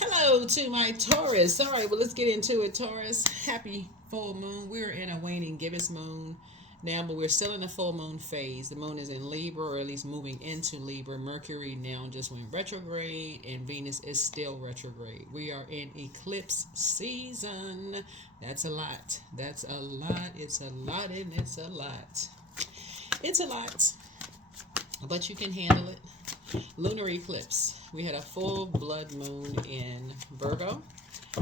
Hello to my Taurus. All right, well, let's get into it, Taurus. Happy full moon. We're in a waning gibbous moon now, but we're still in the full moon phase. The moon is in Libra, or at least moving into Libra. Mercury now just went retrograde, and Venus is still retrograde. We are in eclipse season. That's a lot. That's a lot. It's a lot, and it's a lot. It's a lot, but you can handle it. Lunar eclipse. We had a full blood moon in Virgo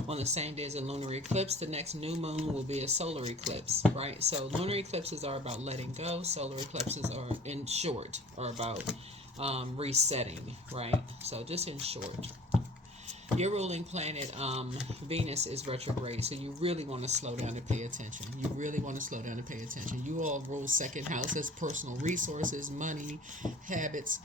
on the same day as a lunar eclipse. The next new moon will be a solar eclipse, right? So lunar eclipses are about letting go. Solar eclipses are, in short, are about resetting, right? So just in short. Your ruling planet, Venus, is retrograde, so you really want to slow down and pay attention. You really want to slow down and pay attention. You all rule second house as personal resources, money, habits,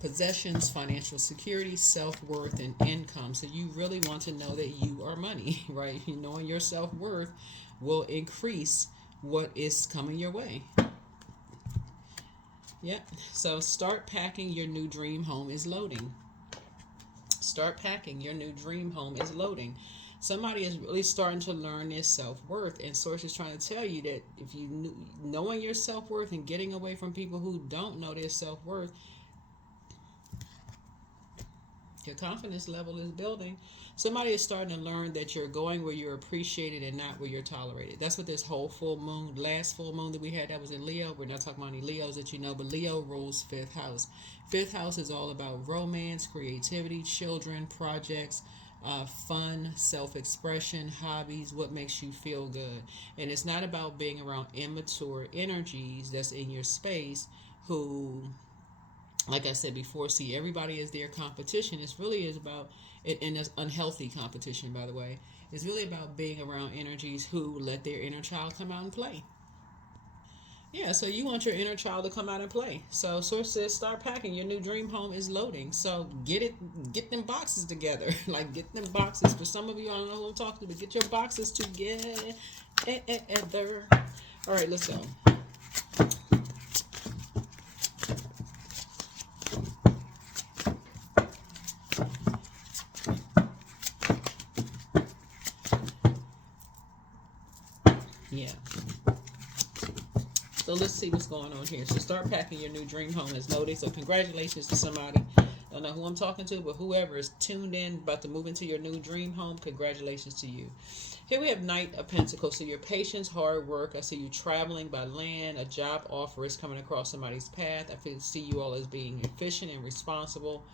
possessions, financial security, self-worth, and income. So you really want to know that you are money, right? Knowing your self-worth will increase what is coming your way. Yep. So start packing. Your new dream home is loading. Start packing. Your new dream home is loading. Somebody is really starting to learn their self-worth, and source is trying to tell you that if you knowing your self-worth and getting away from people who don't know their self-worth, your confidence level is building. Somebody is starting to learn that you're going where you're appreciated and not where you're tolerated. That's what this whole full moon, last full moon that we had, that was in Leo. We're not talking about any Leos that you know, but Leo rules fifth house. Fifth house is all about romance, creativity, children, projects, fun, self-expression, hobbies, what makes you feel good. And it's not about being around immature energies that's in your space who, like I said before, see everybody as their competition. It really is about, and it's unhealthy competition, by the way. It's really about being around energies who let their inner child come out and play. Yeah, so you want your inner child to come out and play. So source says start packing. Your new dream home is loading. So get them boxes together. Like get them boxes. For some of you, I don't know who I'm talking to, but get your boxes together. All right, let's go. Yeah. So let's see what's going on here. So start packing. Your new dream home is loading. So congratulations to somebody. Don't know who I'm talking to, but whoever is tuned in, about to move into your new dream home, congratulations to you. Here we have Knight of Pentacles. So your patience, hard work. I see you traveling by land. A job offer is coming across somebody's path. I see you all as being efficient and responsible.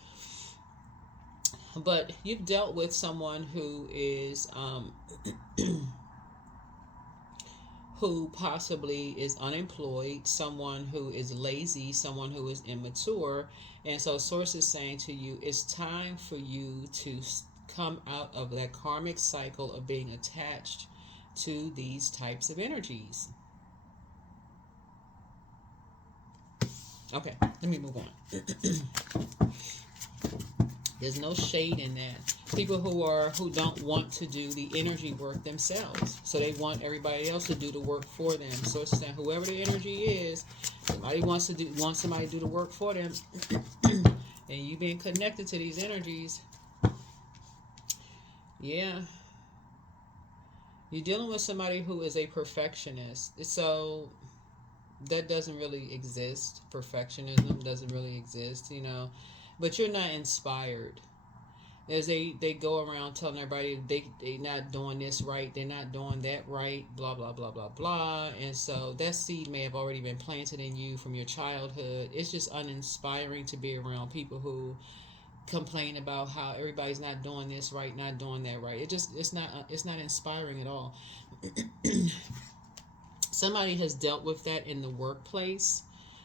But you've dealt with someone who is who possibly is unemployed, someone who is lazy, someone who is immature. And so source is saying to you, it's time for you to come out of that karmic cycle of being attached to these types of energies. Okay, let me move on. There's no shade in that. People who don't want to do the energy work themselves, so they want everybody else to do the work for them. So it's saying whoever the energy is, somebody wants somebody to do the work for them, and you being connected to these energies. Yeah, you're dealing with somebody who is a perfectionist. So that doesn't really exist. Perfectionism doesn't really exist, but you're not inspired. As they go around telling everybody they not doing this right, they're not doing that right, blah blah blah blah blah. And so that seed may have already been planted in you from your childhood. It's just uninspiring to be around people who complain about how everybody's not doing this right, not doing that right. It's not inspiring at all. Somebody has dealt with that in the workplace.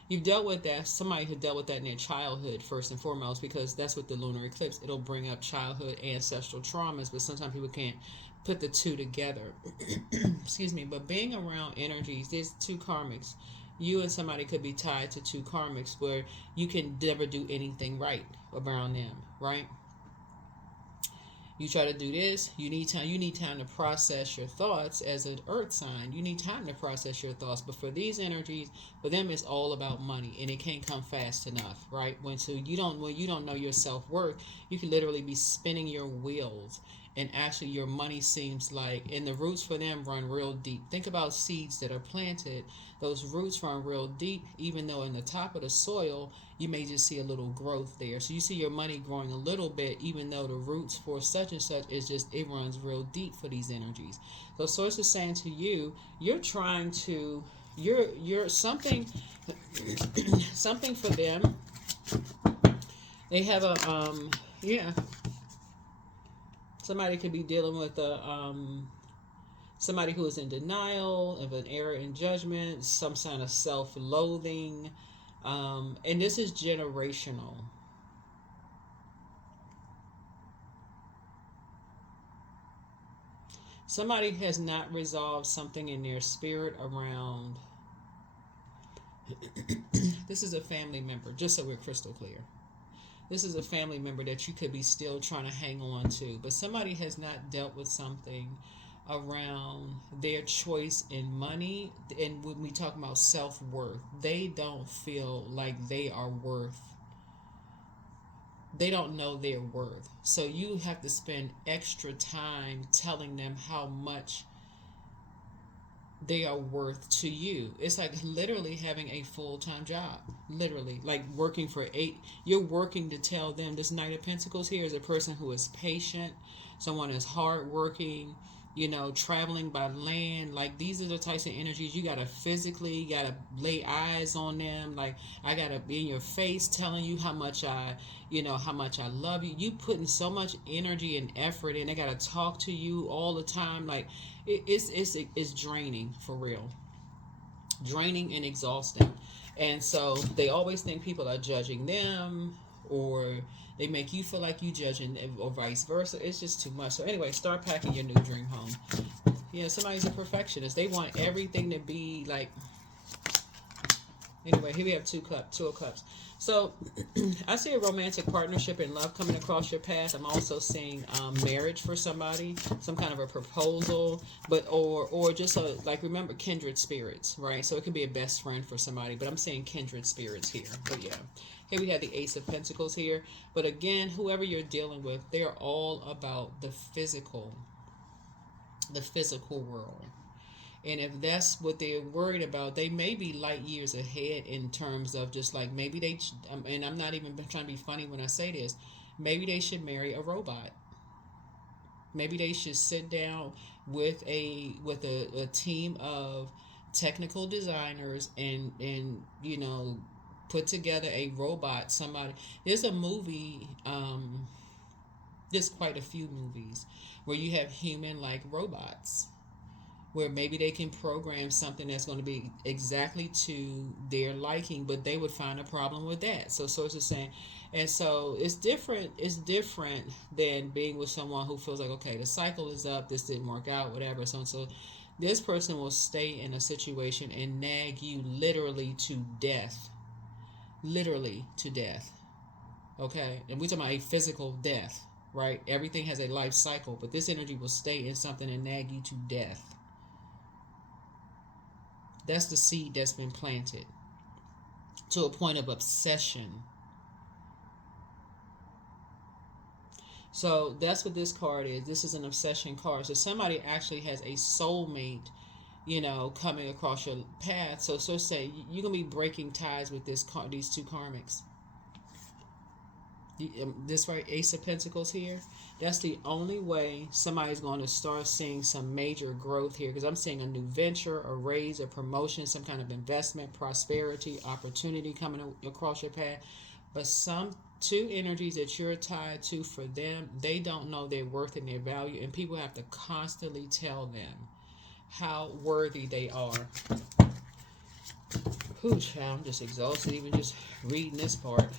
You've dealt with that. Somebody who dealt with that in their childhood, first and foremost, because that's what the lunar eclipse, it'll bring up childhood ancestral traumas, but sometimes people can't put the two together. Excuse me. But being around energies, there's two karmics. You and somebody could be tied to two karmics where you can never do anything right around them, right? You try to do this, you need time. You need time to process your thoughts. As an earth sign, you need time to process your thoughts. But for these energies, for them, it's all about money, and it can't come fast enough, right? When you don't know your self-worth, you can literally be spinning your wheels, and actually your money seems like, and the roots for them run real deep. Think about seeds that are planted. Those roots run real deep, even though in the top of the soil you may just see a little growth there. So you see your money growing a little bit, even though the roots for such and such is just, it runs real deep for these energies. So source is saying to you, you're trying to, you're something something for them. They have a yeah, somebody could be dealing with a somebody who is in denial of an error in judgment, some kind of self-loathing, and this is generational. Somebody has not resolved something in their spirit around. This is a family member, just so we're crystal clear. This is a family member that you could be still trying to hang on to, but somebody has not dealt with something around their choice in money. And when we talk about self-worth, they don't feel like they are worth, they don't know their worth. So you have to spend extra time telling them how much they are worth to you. It's like literally having a full-time job. Literally, like working for 8. You're working to tell them. This Knight of Pentacles here is a person who is patient, someone is hardworking, traveling by land. Like, these are the types of energies you gotta physically, gotta lay eyes on them. Like, I gotta be in your face telling you how much how much I love you. You putting so much energy and effort in. I gotta talk to you all the time. Like, it's draining, for real. Draining and exhausting. And so they always think people are judging them, or they make you feel like you judging, or vice versa. It's just too much. So anyway, start packing your new dream home. Yeah, somebody's a perfectionist. They want everything to be like. Anyway, here we have two of cups. So I see a romantic partnership and love coming across your path. I'm also seeing marriage for somebody, some kind of a proposal, but or just remember, kindred spirits, right? So it could be a best friend for somebody, but I'm seeing kindred spirits here. But yeah, here we have the Ace of Pentacles here. But again, whoever you're dealing with, they're all about the physical world. And if that's what they're worried about, they may be light years ahead in terms of just like, maybe they, and I'm not even trying to be funny when I say this, maybe they should marry a robot. Maybe they should sit down with a team of technical designers and put together a robot. Somebody, there's a movie, there's quite a few movies where you have human like robots, where maybe they can program something that's going to be exactly to their liking, but they would find a problem with that. So source is saying, and so it's different than being with someone who feels like, okay, the cycle is up, this didn't work out, whatever. So this person will stay in a situation and nag you literally to death. Okay, and we're talking about a physical death, right? Everything has a life cycle, but this energy will stay in something and nag you to death. That's the seed that's been planted to a point of obsession. So that's what this card is. This is an obsession card. So somebody actually has a soulmate, coming across your path. So say you're gonna be breaking ties with these two karmics. This right, Ace of Pentacles here. That's the only way somebody's going to start seeing some major growth here, because I'm seeing a new venture, a raise, a promotion, some kind of investment, prosperity, opportunity coming across your path. But some two energies that you're tied to, for them, they don't know their worth and their value, and people have to constantly tell them how worthy they are. Whew, child, I'm just exhausted even just reading this part.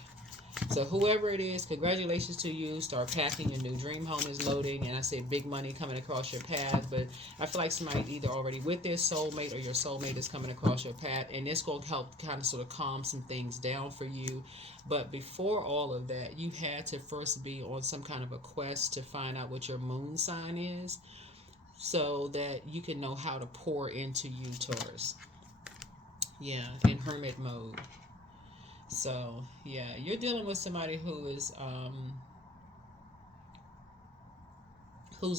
So whoever it is, congratulations to you. Start packing. Your new dream home is loading. And I said big money coming across your path. But I feel like somebody's either already with their soulmate or your soulmate is coming across your path. And it's going to help kind of sort of calm some things down for you. But before all of that, you had to first be on some kind of a quest to find out what your moon sign is, so that you can know how to pour into you, Taurus. Yeah, in hermit mode. So yeah, you're dealing with somebody who's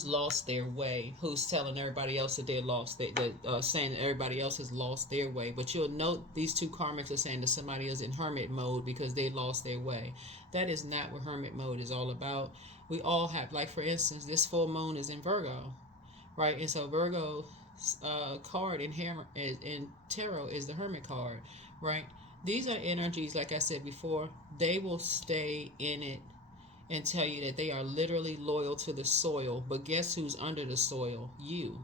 lost their way, who's telling everybody else that they're lost, saying that everybody else has lost their way. But you'll note these two karmics are saying that somebody is in hermit mode because they lost their way. That is not what hermit mode is all about. We all have, like for instance, this full moon is in Virgo, right? And so Virgo card in tarot is the hermit card, right? These are energies, like I said before, they will stay in it and tell you that they are literally loyal to the soil. But guess who's under the soil? You.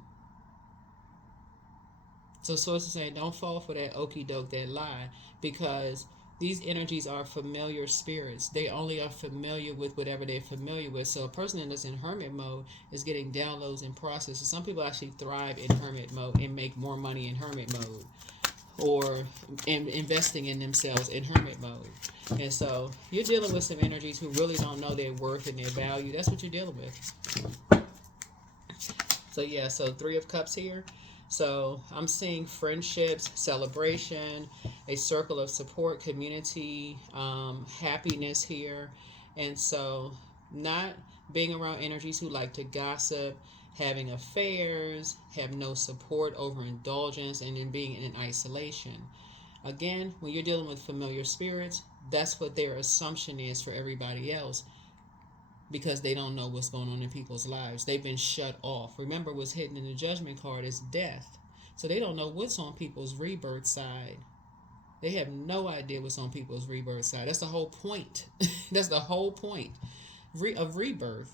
So sources saying don't fall for that okie doke, that lie, because these energies are familiar spirits. They only are familiar with whatever they're familiar with. So a person that's in hermit mode is getting downloads and processes. Some people actually thrive in hermit mode and make more money in hermit mode, or investing in themselves in hermit mode. And so you're dealing with some energies who really don't know their worth and their value. That's what you're dealing with. So yeah, so 3 of Cups here. So I'm seeing friendships, celebration, a circle of support, community, happiness here. And so not being around energies who like to gossip, having affairs, have no support, overindulgence, and then being in isolation. Again, when you're dealing with familiar spirits, that's what their assumption is for everybody else, because they don't know what's going on in people's lives. They've been shut off. Remember, what's hidden in the judgment card is death. So they don't know what's on people's rebirth side. They have no idea what's on people's rebirth side. That's the whole point. That's the whole point of rebirth,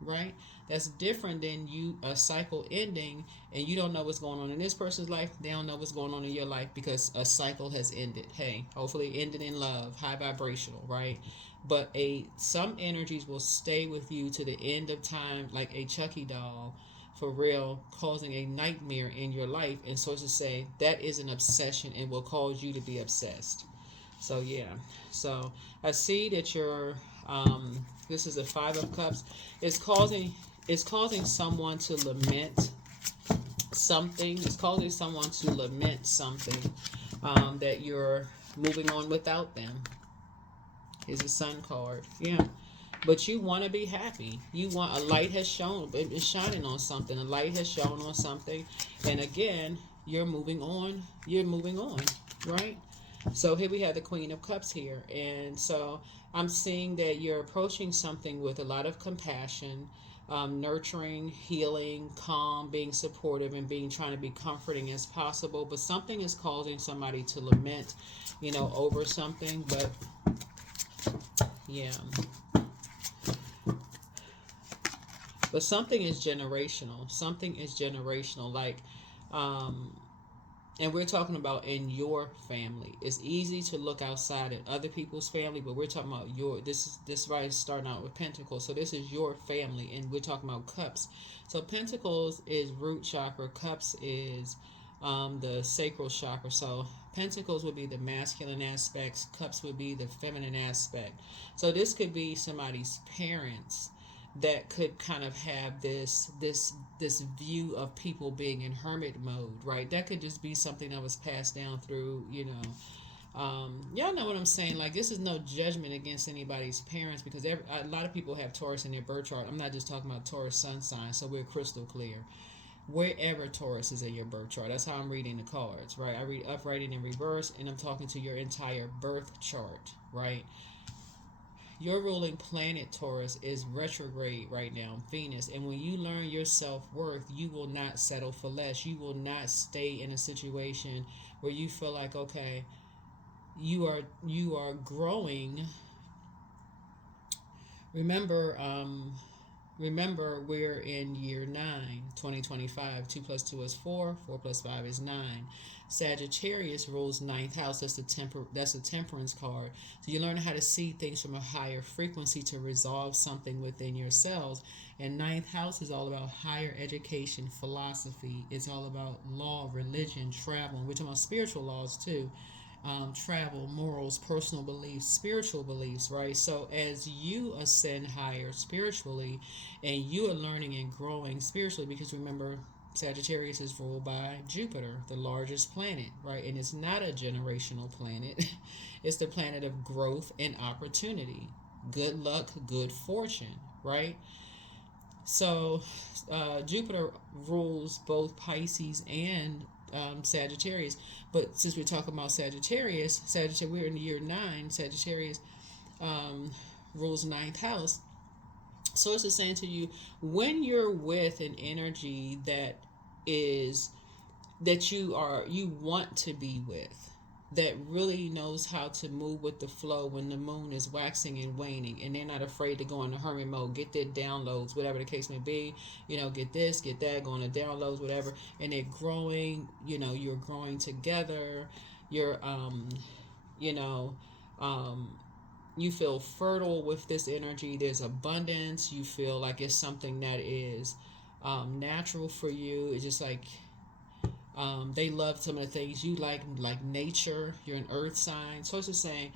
right? That's different than a cycle ending and you don't know what's going on in this person's life. They don't know what's going on in your life because a cycle has ended. Hey, hopefully it ended in love, high vibrational, right? But some energies will stay with you to the end of time, like a Chucky doll, for real, causing a nightmare in your life. And sources say that is an obsession and will cause you to be obsessed. So yeah, so I see that this is a 5 of Cups. It's causing someone to lament something. It's causing someone to lament something that you're moving on without them. Is a Sun card. Yeah. But you want to be happy. You want, a light has shone. It's shining on something. A light has shone on something. And again, you're moving on. You're moving on, right? So here we have the Queen of Cups here. And so I'm seeing that you're approaching something with a lot of compassion, nurturing, healing, calm, being supportive, and trying to be comforting as possible. But something is causing somebody to lament, over something. But yeah. But something is generational. Something is generational. Like, and we're talking about in your family. It's easy to look outside at other people's family, but we're talking about this right, starting out with Pentacles. So this is your family, and we're talking about Cups. So Pentacles is root chakra. Cups is the sacral chakra. So Pentacles would be the masculine aspects. Cups would be the feminine aspect. So this could be somebody's parents that could kind of have this view of people being in hermit mode, right? That could just be something that was passed down through, y'all know what I'm saying. Like, this is no judgment against anybody's parents, because a lot of people have Taurus in their birth chart. I'm not just talking about Taurus sun sign, so we're crystal clear. Wherever Taurus is in your birth chart, that's how I'm reading the cards, right? I read upright and in reverse, and I'm talking to your entire birth chart, right? Your ruling planet, Taurus, is retrograde right now, Venus. And when you learn your self-worth, you will not settle for less. You will not stay in a situation where you feel like, okay, you are growing. Remember, Remember, we're in year 9, 2025. 2 plus 2 is 4. 4 plus 5 is 9. Sagittarius rules ninth house. That's a temperance card. So you learn how to see things from a higher frequency to resolve something within yourselves. And ninth house is all about higher education, philosophy. It's all about law, religion, travel. And we're talking about spiritual laws too. Travel, morals, personal beliefs, spiritual beliefs, right? So as you ascend higher spiritually and you are learning and growing spiritually, because remember, Sagittarius is ruled by Jupiter, the largest planet, right? And it's not a generational planet. It's the planet of growth and opportunity, good luck, good fortune, right? So Jupiter rules both Pisces and Sagittarius. But since we're talking about Sagittarius, we're in the year 9. Sagittarius rules ninth house. So it's just saying to you, when you're with an energy that you want to be with, that really knows how to move with the flow when the moon is waxing and waning, and they're not afraid to go into hermit mode, get their downloads, whatever the case may be, get this, get that, going to downloads, whatever, and they're growing, you're growing together, you're, you know, you feel fertile with this energy, there's abundance, you feel like it's something that is natural for you, it's just like, they love some of the things you like nature. You're an earth sign. So it's just saying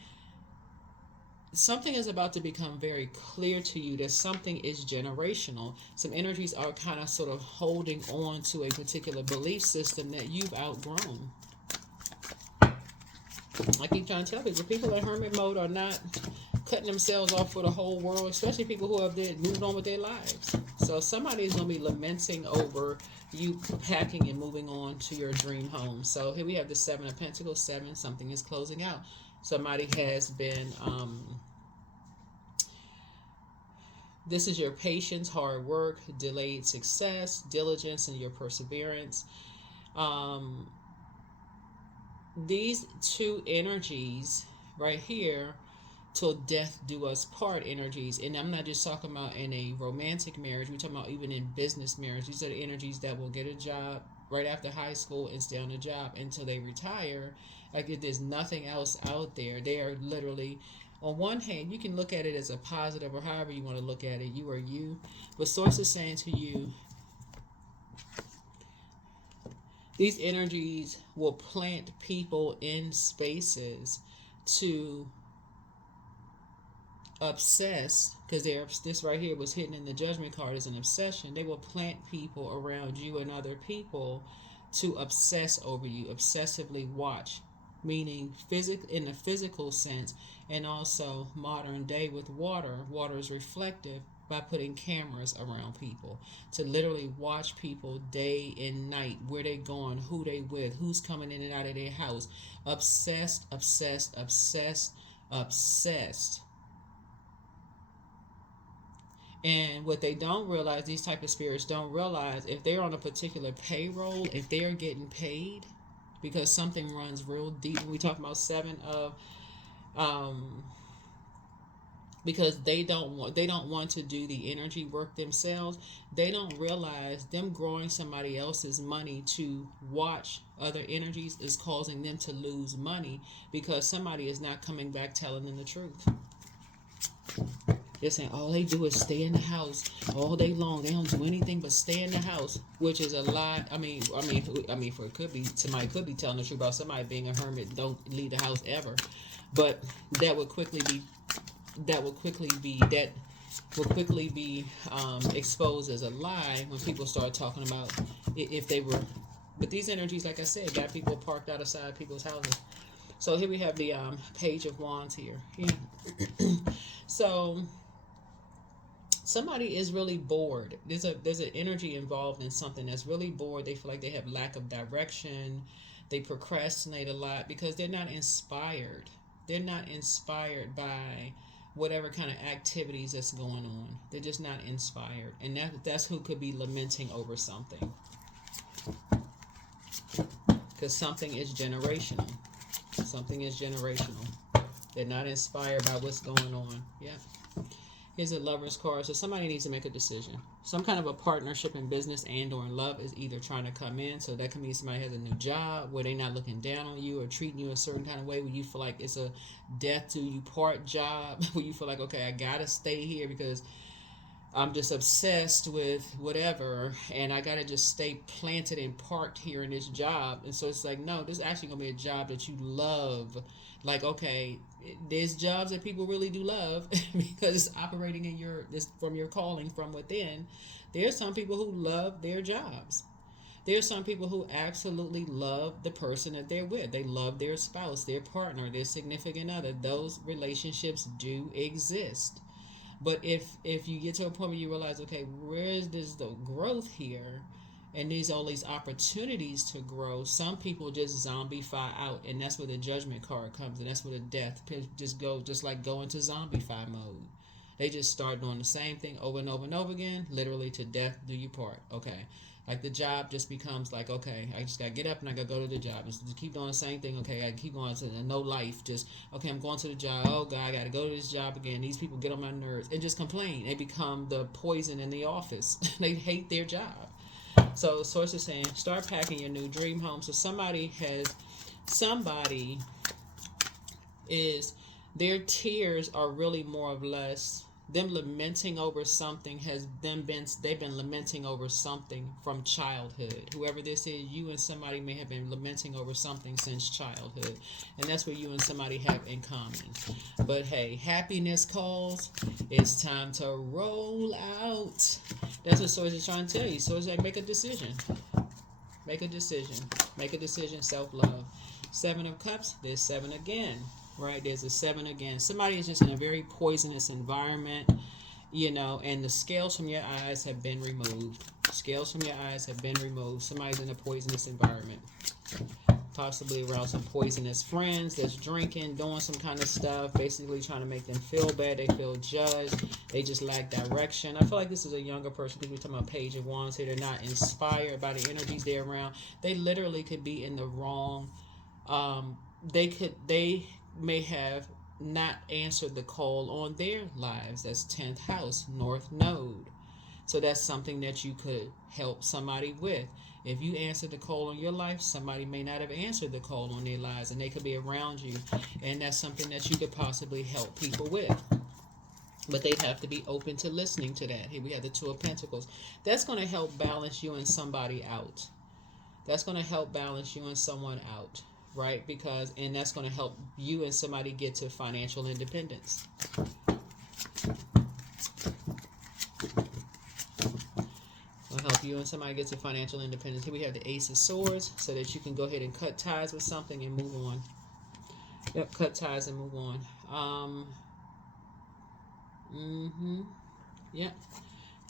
something is about to become very clear to you that something is generational. Some energies are kind of sort of holding on to a particular belief system that you've outgrown. I keep trying to tell people in hermit mode are not cutting themselves off for the whole world, especially people who have moved on with their lives. So somebody is going to be lamenting over you packing and moving on to your dream home. So here we have the 7 of Pentacles. 7, something is closing out. Somebody has been, this is your patience, hard work, delayed success, diligence, and your perseverance. These two energies right here, till death do us part energies, and I'm not just talking about in a romantic marriage, we're talking about even in business marriage. These are the energies that will get a job right after high school and stay on the job until they retire. Like, if there's nothing else out there, they are literally, on one hand, you can look at it as a positive or however you want to look at it, you are you, but source is saying to you, these energies will plant people in spaces to obsess, because this right here was hidden in the Judgment card as an obsession. They will plant people around you and other people to obsess over you, obsessively watch, meaning in the physical sense, and also modern day with water. Water is reflective, by putting cameras around people to literally watch people day and night, where they going, who they with, who's coming in and out of their house. Obsessed, obsessed, obsessed, obsessed. And what they don't realize, these type of spirits don't realize, if they're on a particular payroll, if they're getting paid, because something runs real deep. When we talk about 7 of, because they don't want to do the energy work themselves. They don't realize them growing somebody else's money to watch other energies is causing them to lose money, because somebody is not coming back telling them the truth. They're saying all they do is stay in the house all day long. They don't do anything but stay in the house, which is a lie. I mean, for it could be, somebody could be telling the truth about somebody being a hermit, don't leave the house ever, but that would quickly be exposed as a lie when people start talking about if they were. But these energies, like I said, got people parked outside people's houses. So here we have the Page of Wands here. Yeah. So somebody is really bored. There's an energy involved in something that's really bored. They feel like they have lack of direction. They procrastinate a lot because they're not inspired. They're not inspired by whatever kind of activities that's going on. They're just not inspired. And that's who could be lamenting over something. Because something is generational. Something is generational. They're not inspired by what's going on. Yeah. Here's a Lover's card. So somebody needs to make a decision. Some kind of a partnership in business and or in love is either trying to come in. So that can mean somebody has a new job where they're not looking down on you or treating you a certain kind of way where you feel like it's a death to you part job where you feel like, okay, I gotta stay here because I'm just obsessed with whatever, and I gotta just stay planted and parked here in this job. And so it's like, no, this is actually gonna be a job that you love. Like, okay, there's jobs that people really do love because it's operating in this from your calling from within. There's some people who love their jobs. There's some people who absolutely love the person that they're with. They love their spouse, their partner, their significant other. Those relationships do exist. But if you get to a point where you realize, okay, where is this the growth here, and there's all these opportunities to grow, some people just zombify out, and that's where the Judgment card comes, and that's where the death just like go into zombify mode. They just start doing the same thing over and over and over again, literally to death do you part. Okay. Like the job just becomes like, okay, I just gotta get up and I gotta go to the job. And just keep doing the same thing. Okay, I keep going to no life. Just okay, I'm going to the job. Oh God, I gotta go to this job again. These people get on my nerves and just complain. They become the poison in the office. They hate their job. So source is saying, start packing your new dream home. So somebody is their tears are really more or less them lamenting over something they've been lamenting over something from childhood. Whoever this is, you and somebody may have been lamenting over something since childhood, and that's what you and somebody have in common. But hey, happiness calls. It's time to roll out. That's what source is trying to tell you. So it's like, make a decision. Make a decision. Self-love. 7 of Cups. There's 7 again. Right, there's a 7 again. Somebody is just in a very poisonous environment, and the scales from your eyes have been removed. Somebody's in a poisonous environment, possibly around some poisonous friends that's drinking, doing some kind of stuff, basically trying to make them feel bad. They feel judged. They just lack direction. I feel like this is a younger person because we're talking about Page of Wands here. They're not inspired by the energies they're around. They literally could be in the wrong. They may have not answered the call on their lives. That's 10th house, North Node. So that's something that you could help somebody with. If you answer the call on your life, somebody may not have answered the call on their lives, and they could be around you, and that's something that you could possibly help people with. But they'd have to be open to listening to that. Here we have the 2 of Pentacles. That's going to help balance you and somebody out. That's going to help balance you and someone out. Right? And that's going to help you and somebody get to financial independence. It'll help you and somebody get to financial independence. Here we have the Ace of Swords, so that you can go ahead and cut ties with something and move on. Yep, cut ties and move on.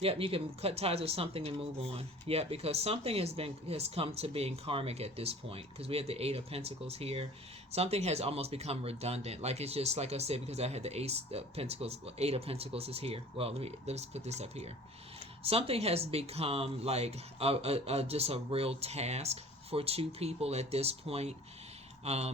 Yep, you can cut ties with something and move on. Yep, because something has come to being karmic at this point. Because we have the 8 of Pentacles here. Something has almost become redundant. Like it's just like I said, because I had the 8 of Pentacles is here. Well, let's put this up here. Something has become like just a real task for 2 people at this point.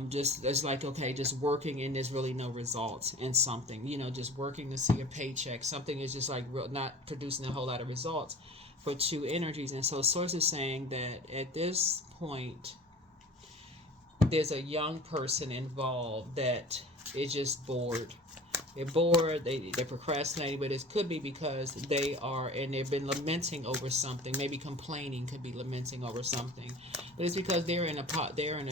Just it's like, okay, just working and there's really no results in something, just working to see a paycheck. Something is just like not producing a whole lot of results for 2 energies. And so source is saying that at this point there's a young person involved that is just bored. They're bored, they're procrastinating, but it could be because they've been lamenting over something, maybe complaining, could be lamenting over something. But it's because they're in a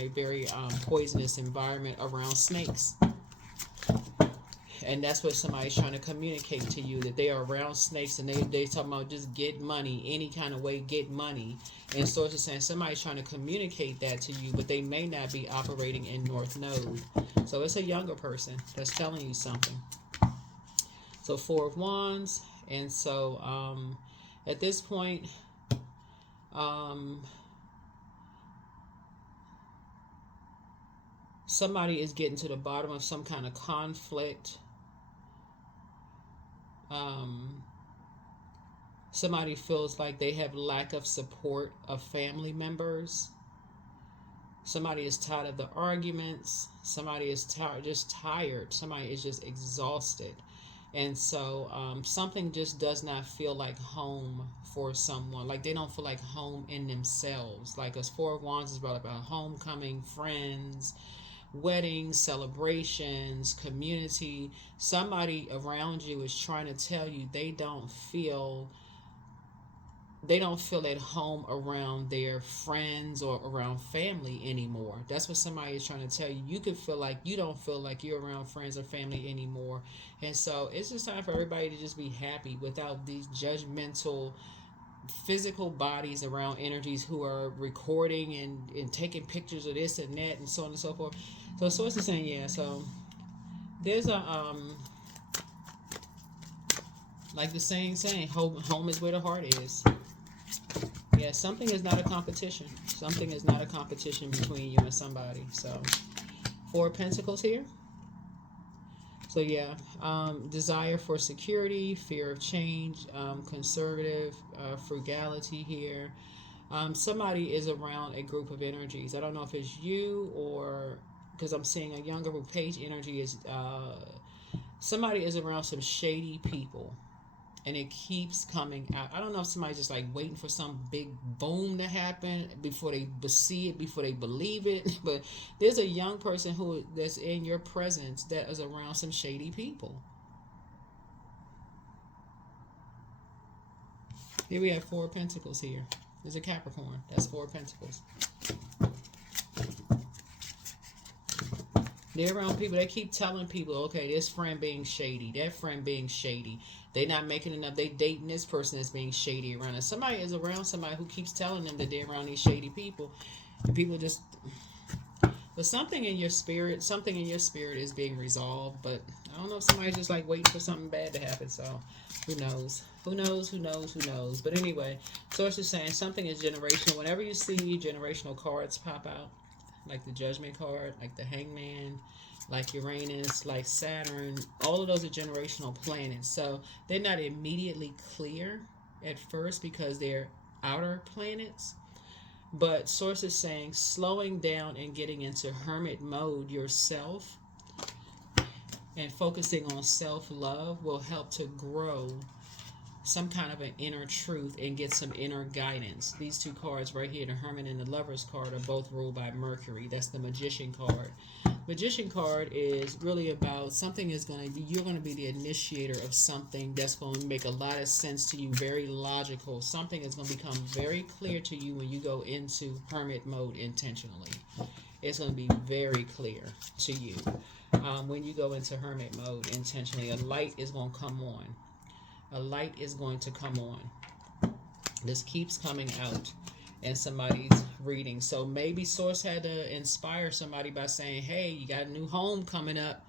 very poisonous environment around snakes. And that's what somebody's trying to communicate to you, that they are around snakes and they talking about just get money, any kind of way, get money. And so it's just saying somebody's trying to communicate that to you, but they may not be operating in North Node. So it's a younger person that's telling you something. So 4 of Wands. And so at this point, somebody is getting to the bottom of some kind of conflict. Somebody feels like they have lack of support of family members. Somebody is tired of the arguments. Somebody is tired. Somebody is just exhausted. And so something just does not feel like home for someone. Like they don't feel like home in themselves. Like as Four of Wands is brought about homecoming, friends, weddings, celebrations, community. Somebody around you is trying to tell you they don't feel at home around their friends or around family anymore. That's what somebody is trying to tell you. You could feel like you don't feel like you're around friends or family anymore. And so it's just time for everybody to just be happy without these judgmental physical bodies around energies who are recording and taking pictures of this and that and so on and so forth. So Source is saying, yeah, so there's a like the saying, home is where the heart is. Yeah, something is not a competition. Something is not a competition between you and somebody. So, Four of Pentacles here. So yeah, desire for security, fear of change, conservative, frugality here. Somebody is around a group of energies. I don't know if it's you or because I'm seeing a younger group. Page energy is somebody is around some shady people. And it keeps coming out. I don't know if somebody's just like waiting for some big boom to happen before they see it, before they believe it. But there's a young person that's in your presence that is around some shady people. Here we have Four of Pentacles here. There's a Capricorn. That's Four of Pentacles. They're around people. They keep telling people, okay, this friend being shady, that friend being shady. They not making enough. They dating this person that's being shady around us. Somebody is around somebody who keeps telling them that they're around these shady people. And people just... But something in your spirit is being resolved. But I don't know if somebody's just like waiting for something bad to happen. So who knows? Who knows? But anyway, Source is saying something is generational. Whenever you see generational cards pop out, like the Judgment card, like the Hangman, like Uranus, like Saturn, all of those are generational planets. So they're not immediately clear at first because they're outer planets. But Source is saying slowing down and getting into hermit mode yourself and focusing on self-love will help to grow some kind of an inner truth and get some inner guidance. These two cards right here, the Hermit and the Lover's card, are both ruled by Mercury. That's the Magician card. Magician card is really about something is going to be, you're going to be the initiator of something that's going to make a lot of sense to you, very logical. Something is going to become very clear to you when you go into hermit mode intentionally. It's going to be very clear to you when you go into hermit mode intentionally. A light is going to come on. A light is going to come on. This keeps coming out in somebody's reading. So maybe Source had to inspire somebody by saying, hey, you got a new home coming up.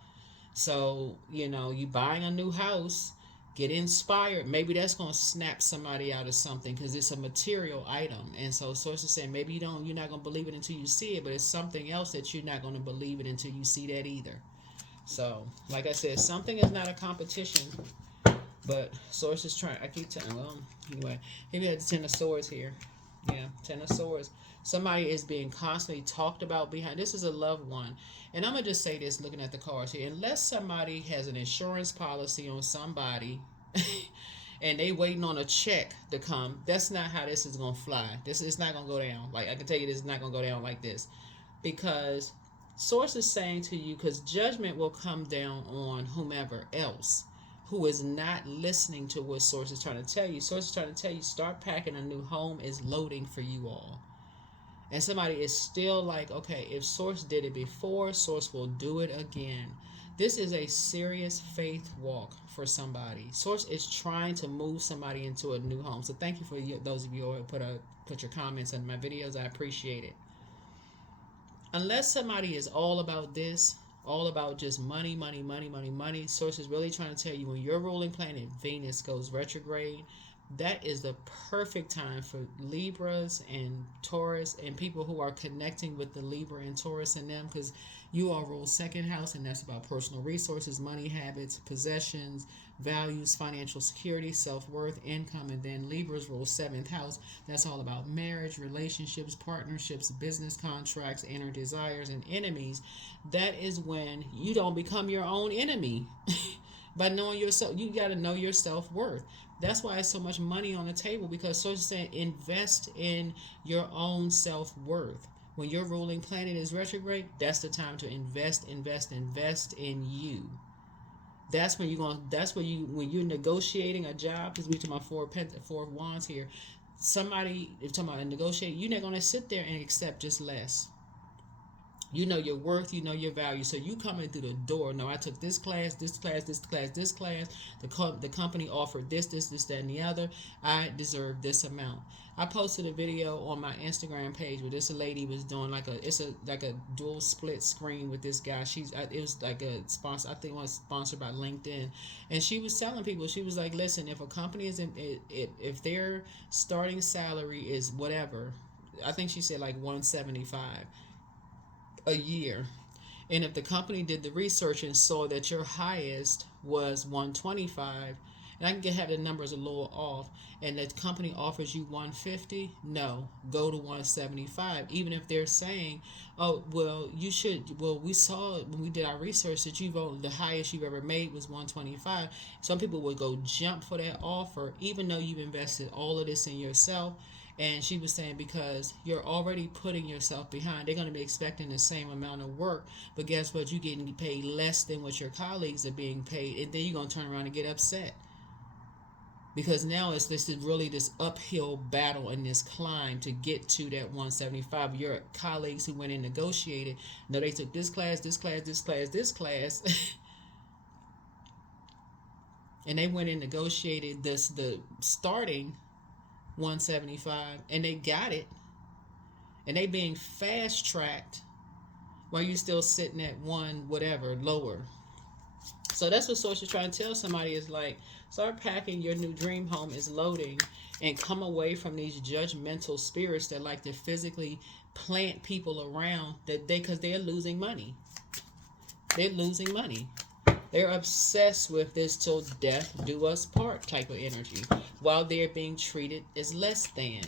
So, you buying a new house, get inspired. Maybe that's going to snap somebody out of something because it's a material item. And so Source is saying maybe you're not going to believe it until you see it, but it's something else that you're not going to believe it until you see that either. So, like I said, something is not a competition. But Source is trying. I keep telling. Well, anyway, here we have the Ten of Swords here. Yeah, Ten of Swords. Somebody is being constantly talked about behind. This is a loved one, and I'm gonna just say this, looking at the cards here. Unless somebody has an insurance policy on somebody, and they waiting on a check to come, that's not how this is gonna fly. This is not gonna go down. Like I can tell you, this is not gonna go down like this, because Source is saying to you, because judgment will come down on whomever else who is not listening to what Source is trying to tell you. Source is trying to tell you, start packing. A new home is loading for you all. And somebody is still like, okay, if Source did it before, Source will do it again. This is a serious faith walk for somebody. Source is trying to move somebody into a new home. So thank you for those of you who put your comments on my videos. I appreciate it. Unless somebody is all about this, all about just money, Source is really trying to tell you when your ruling planet Venus goes retrograde, that is the perfect time for Libras and Taurus and people who are connecting with the Libra and Taurus in them, because you all rule second house, and that's about personal resources, money habits, possessions, values, financial security, self-worth, income. And then Libras rule seventh house. That's all about marriage, relationships, partnerships, business contracts, inner desires, and enemies. That is when you don't become your own enemy. By knowing yourself, you got to know your self-worth. That's why it's so much money on the table, because source is saying invest in your own self-worth. When your ruling planet is retrograde, that's the time to invest in you. That's when you're going. That's when you're negotiating a job. Because we to my four of wands here. Somebody, if talking about negotiate, you're not going to sit there and accept just less. You know your worth, you know your value. So you coming through the door. No, I took this class, this class, this class, this class. The company offered this, that, and the other. I deserve this amount. I posted a video on my Instagram page where this lady was doing like a dual split screen with this guy. It was like a sponsor. I think it was sponsored by LinkedIn, and she was telling people, she was like, listen, if a company is if their starting salary is whatever, I think she said like 175 a year, and if the company did the research and saw that your highest was 125, and I can have the numbers a little off, and the company offers you 150, no, go to 175. Even if they're saying, oh well, you should, well, we saw when we did our research that the highest you've ever made was 125. Some people would go jump for that offer even though you've invested all of this in yourself. And she was saying, because you're already putting yourself behind, they're going to be expecting the same amount of work. But guess what? You're getting paid less than what your colleagues are being paid. And then you're going to turn around and get upset. Because now it's this uphill battle and this climb to get to that 175. Your colleagues who went and negotiated, no, they took this class, this class, this class, this class. And they went and negotiated the starting 175, and they got it, and they being fast tracked while you still sitting at one whatever lower. So that's what source is trying to tell somebody, is like, start packing. Your new dream home is loading, and come away from these judgmental spirits that like to physically plant people around because they're losing money. They're losing money. They're obsessed with this till death do us part type of energy, while they're being treated as less than.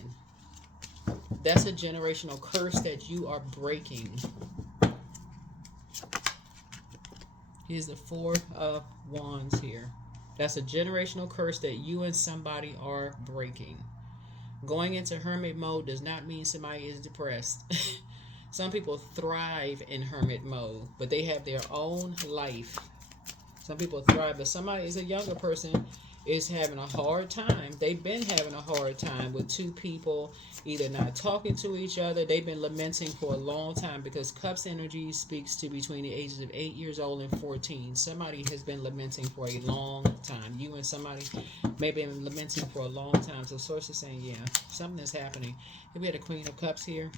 That's a generational curse that you are breaking. Here's the Four of Wands here. That's a generational curse that you and somebody are breaking. Going into hermit mode does not mean somebody is depressed. Some people thrive in hermit mode, but they have their own life. Some people thrive, but somebody is a younger person is having a hard time. They've been having a hard time with two people either not talking to each other. They've been lamenting for a long time, because Cups energy speaks to between the ages of 8 years old and 14. Somebody has been lamenting for a long time. You and somebody may have been lamenting for a long time. So source is saying, yeah, something is happening. We had a Queen of Cups here.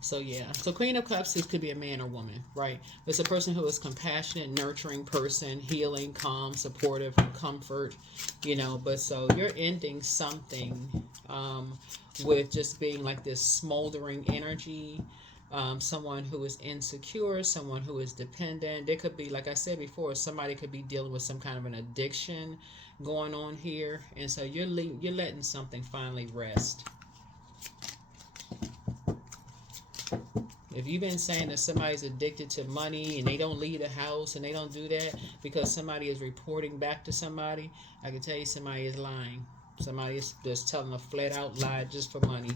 So yeah, so Queen of Cups, this could be a man or woman, right? It's a person who is compassionate, nurturing person, healing, calm, supportive, comfort, but so you're ending something with just being like this smoldering energy, someone who is insecure, someone who is dependent. There could be, like I said before, somebody could be dealing with some kind of an addiction going on here, and so you're letting something finally rest. If you've been saying that somebody's addicted to money and they don't leave the house and they don't do that because somebody is reporting back to somebody, I can tell you somebody is lying. Somebody is just telling a flat out lie just for money.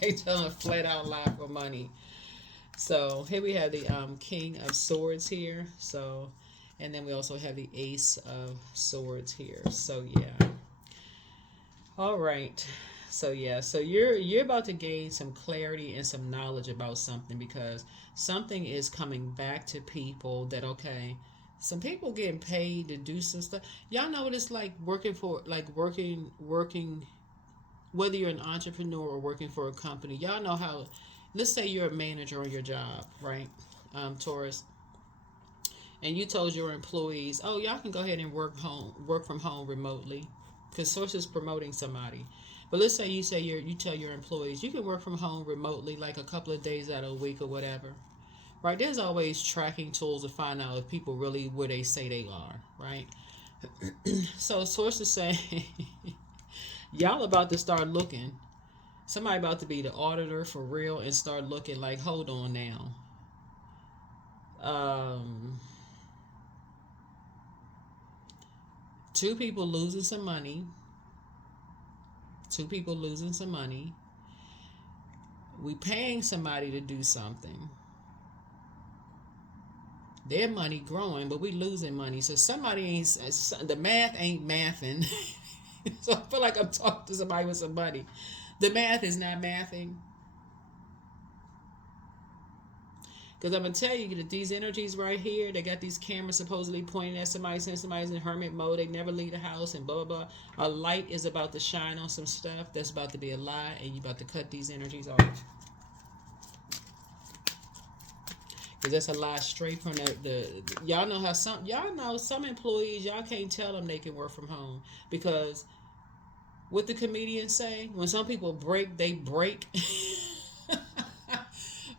They telling a flat out lie for money. So here we have the King of Swords here. So, and then we also have the Ace of Swords here. So yeah. All right. So yeah, so you're about to gain some clarity and some knowledge about something, because something is coming back to people that, okay, some people getting paid to do some stuff. Y'all know what it's like working, whether you're an entrepreneur or working for a company. Y'all know how, let's say you're a manager on your job, right? Taurus. And you told your employees, oh, y'all can go ahead and work from home remotely, because Source is promoting somebody. But let's say you tell your employees you can work from home remotely like a couple of days out of a week or whatever, right? There's always tracking tools to find out if people really where they say they are, right? So Source is saying, y'all about to start looking. Somebody about to be the auditor for real and start looking like, hold on now. Two people losing some money. Two people losing some money. We paying somebody to do something. Their money growing, but we losing money. So somebody ain't, the math ain't mathing. So I feel like I'm talking to somebody with some money. The math is not mathing. Because I'm going to tell you that these energies right here, they got these cameras supposedly pointing at somebody, saying somebody's in hermit mode. They never leave the house and blah, blah, blah. A light is about to shine on some stuff that's about to be a lie, and you about to cut these energies off. Because that's a lie straight from y'all know how some employees, y'all can't tell them they can work from home. Because what the comedians say, when some people break, they break.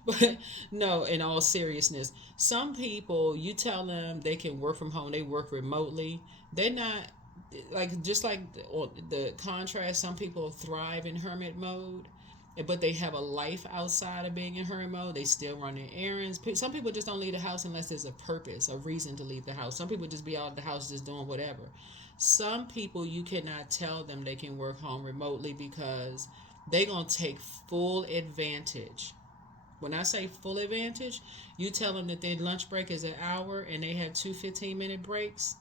But no, in all seriousness, some people, you tell them they can work from home, they work remotely. They're not, like, just like the contrast, some people thrive in hermit mode, but they have a life outside of being in hermit mode. They still run their errands. Some people just don't leave the house unless there's a purpose, a reason to leave the house. Some people just be out of the house just doing whatever. Some people, you cannot tell them they can work home remotely because they're going to take full advantage. When I say full advantage, you tell them that their lunch break is an hour and they have 2 15-minute breaks.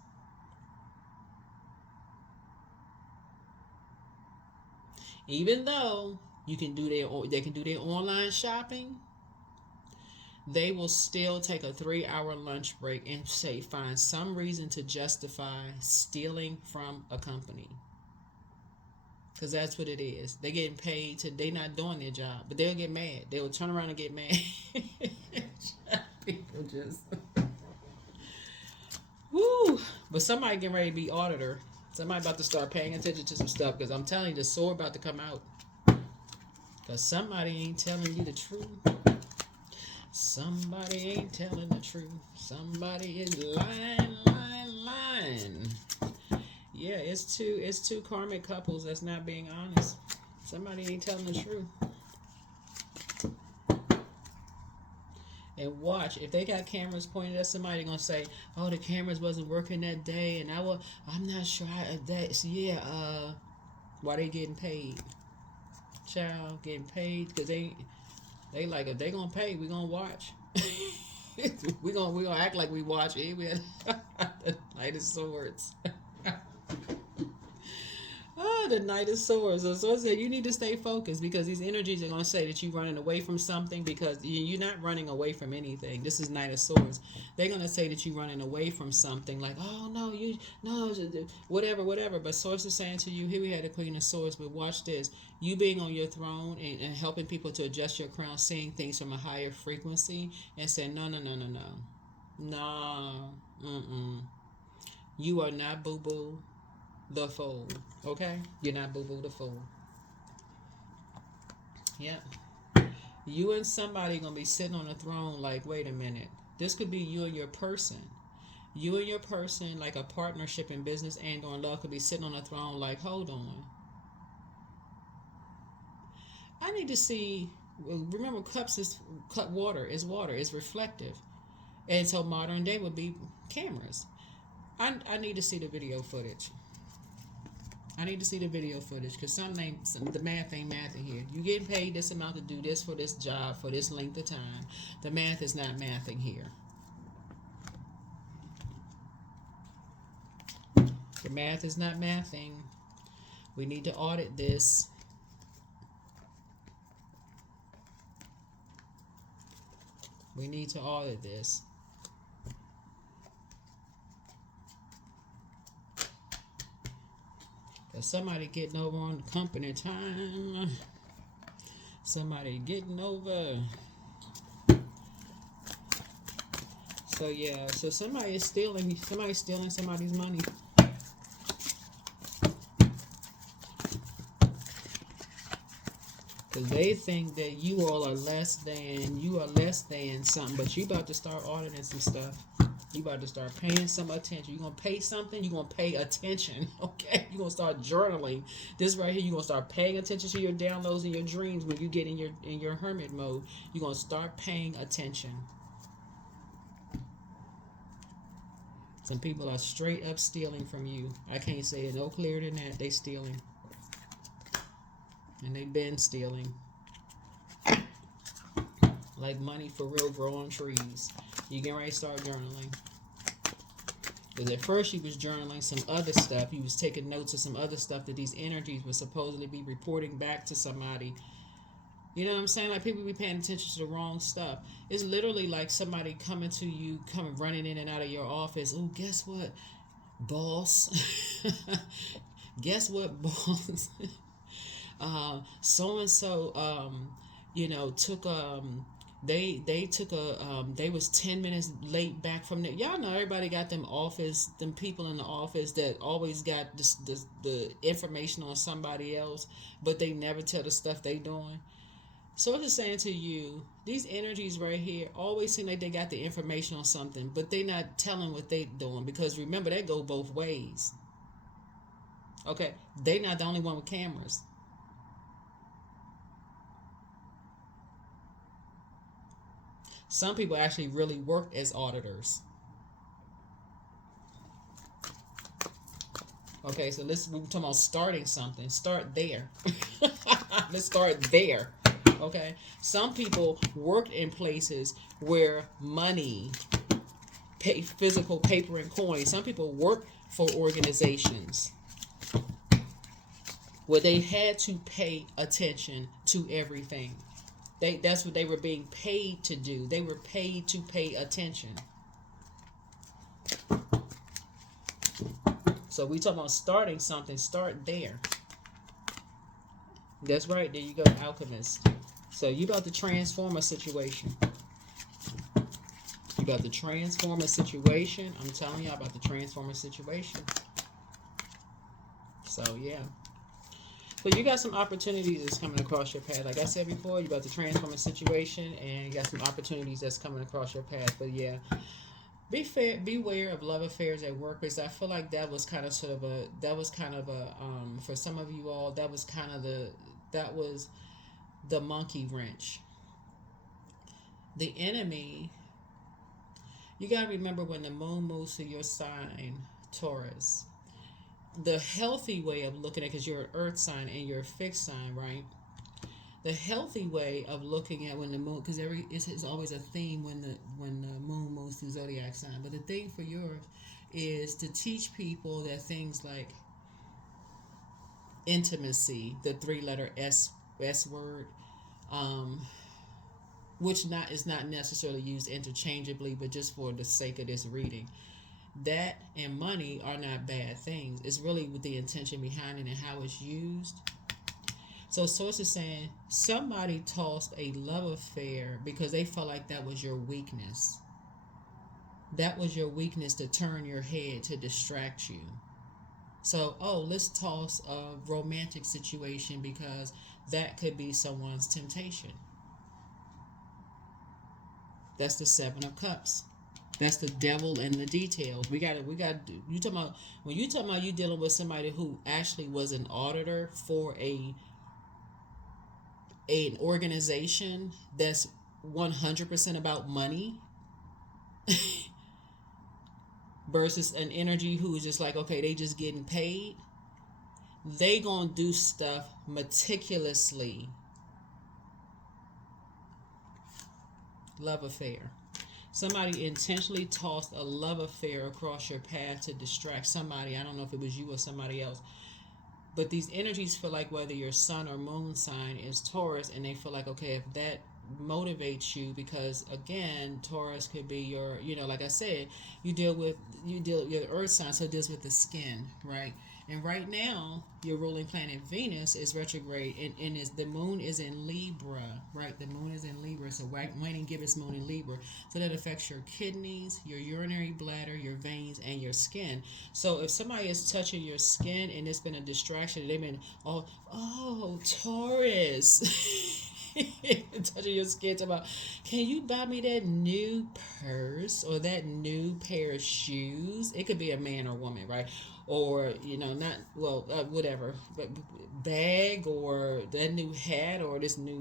Even though they can do their online shopping, they will still take a 3-hour lunch break and find some reason to justify stealing from a company. Because that's what it is. They're getting paid they're not doing their job. But they'll get mad. They will turn around and get mad. People just... Woo! But somebody getting ready to be auditor. Somebody about to start paying attention to some stuff. Because I'm telling you, the sword about to come out. Because somebody ain't telling you the truth. Somebody ain't telling the truth. Somebody is lying. Yeah, it's two karmic couples that's not being honest. Somebody ain't telling the truth. And watch, if they got cameras pointed at somebody, they're gonna say, "Oh, the cameras wasn't working that day," and I'm not sure. Why they getting paid? Child getting paid because they like, if they gonna pay, we gonna watch. we gonna act like we watch it. We had the Knight of Swords. The Knight of Swords. So I said you need to stay focused because these energies are going to say that you're running away from something because you're not running away from anything. This is Knight of Swords. They're going to say that you're running away from something like, oh, no, whatever. But Source is saying to you, here we had the Queen of Swords, but watch this. You being on your throne and helping people to adjust your crown, seeing things from a higher frequency and saying, no. You are not boo-boo the fool, okay? You're not boo-boo the fool. Yep. You and somebody gonna be sitting on a throne like, wait a minute. This could be you and your person. You and your person, like a partnership in business and or in love, could be sitting on a throne like, hold on. I need to see, remember water is reflective. And so modern day would be cameras. I need to see the video footage. Because the math ain't mathing here. You getting paid this amount to do this for this job for this length of time. The math is not mathing here. The math is not mathing. We need to audit this. We need to audit this. Somebody getting over on the company time. Somebody getting over. So yeah, so somebody's stealing somebody's money. Because they think that you are less than something, but you about to start auditing some stuff. You about to start paying some attention. You're going to pay something, you're going to pay attention, okay? You're going to start journaling. This right here, you're going to start paying attention to your downloads and your dreams when you get in your hermit mode. You're going to start paying attention. Some people are straight up stealing from you. I can't say it no clearer than that. They stealing. And they been stealing. Like money for real growing trees. You can already start journaling. Because at first you was journaling some other stuff. You was taking notes of some other stuff that these energies were supposedly be reporting back to somebody. You know what I'm saying? Like people be paying attention to the wrong stuff. It's literally like somebody coming to you, coming running in and out of your office. Oh, guess what, boss? Guess what, boss? So and so, took they took a they was 10 minutes late back from there. Y'all know everybody got them people in the office that always got the information on somebody else, but they never tell the stuff they doing. So I'm just saying to you, these energies right here always seem like they got the information on something, but they not telling what they doing, because remember, that go both ways. Okay, they not the only one with cameras. Some people actually really work as auditors. Okay, so we're talking about starting something. Start there. Let's start there. Okay, some people work in places where money, physical paper and coin. Some people work for organizations where they had to pay attention to everything. That's what they were being paid to do. They were paid to pay attention. So we talking about starting something. Start there. That's right. There you go, alchemist. So you about to transform a situation. You about to transform a situation. I'm telling you, about to transform a situation. So yeah. So you got some opportunities that's coming across your path. Like I said before, you about to transform a situation, and you got some opportunities that's coming across your path. But yeah, beware of love affairs at work, because I feel like that was kind of for some of you all, that was the monkey wrench. The enemy. You got to remember, when the moon moves to your sign, Taurus, the healthy way of looking at, because you're an earth sign and you're a fixed sign, right? The healthy way of looking at when the moon, because it's always a theme when the moon moves through zodiac sign. But the thing for yours is to teach people that things like intimacy, the 3-letter S word, which is not necessarily used interchangeably, but just for the sake of this reading. That and money are not bad things. It's really with the intention behind it and how it's used. So Source is saying somebody tossed a love affair because they felt like that was your weakness. That was your weakness to turn your head, to distract you. So, let's toss a romantic situation because that could be someone's temptation. That's the 7 of Cups. That's the devil in the details. We got you talking about, when you talking about you dealing with somebody who actually was an auditor for an organization that's 100% about money versus an energy who's just like, okay, they just getting paid. They gonna do stuff meticulously. Love affair. Somebody intentionally tossed a love affair across your path to distract somebody. I don't know if it was you or somebody else. But these energies feel like whether your sun or moon sign is Taurus, and they feel like, okay, if that motivates you, because again, Taurus could be your, like I said, your earth sign, so it deals with the skin, right? And right now, your ruling planet Venus is retrograde, and the moon is in Libra, right? The moon is in Libra, so waning gibbous moon in Libra. So that affects your kidneys, your urinary bladder, your veins, and your skin. So if somebody is touching your skin and it's been a distraction, they've been, Taurus. Touching your skin, talking about, can you buy me that new purse or that new pair of shoes? It could be a man or woman, right? Or whatever, but bag, or that new hat, or this new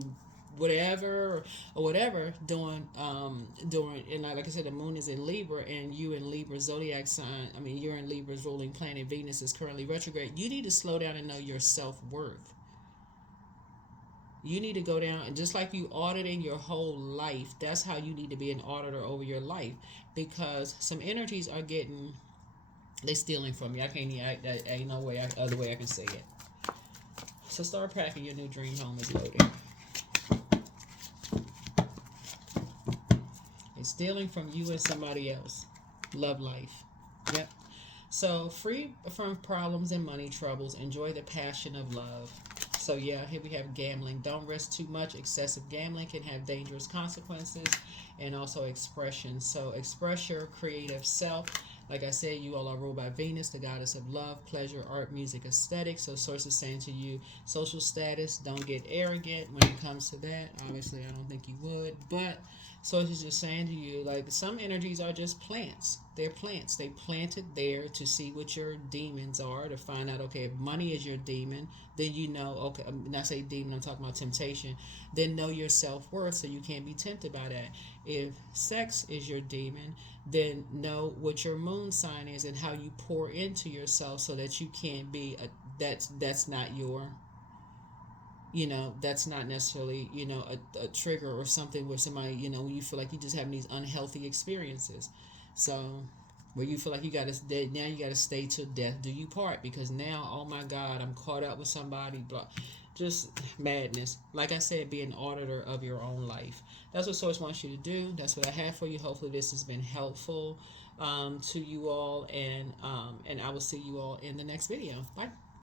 whatever or whatever during and like I said, the moon is in Libra and you in Libra zodiac sign. I mean, you're in Libra's ruling planet. Venus is currently retrograde. You need to slow down and know your self-worth. You need to go down and just like you auditing your whole life, that's how you need to be an auditor over your life, because some energies are getting, they stealing from you. I can't even, ain't no way, other way I can say it. So start packing. Your new dream home is loading. It's stealing from you and somebody else. Love life. Yep. So free from problems and money troubles. Enjoy the passion of love. So yeah, here we have gambling. Don't risk too much. Excessive gambling can have dangerous consequences, and also expression. So express your creative self. Like I said, you all are ruled by Venus, the goddess of love, pleasure, art, music, aesthetics. So source is saying to you, social status, don't get arrogant when it comes to that. Obviously, I don't think you would, but source is just saying to you, like, some energies are just plants. They're plants. They planted there to see what your demons are, to find out, okay, if money is your demon, then you know, okay, when I say demon, I'm talking about temptation, then know your self-worth so you can't be tempted by that. If sex is your demon, then know what your moon sign is and how you pour into yourself so that you can't be that's not your, that's not necessarily, a trigger or something where somebody, when you feel like you just having these unhealthy experiences. So where you feel like you gotta now you gotta stay till death do you part, because now, oh my God, I'm caught up with somebody, blah, just madness. Like I said, be an auditor of your own life. That's what Source wants you to do. That's what I have for you. Hopefully this has been helpful to you all, and I will see you all in the next video. Bye.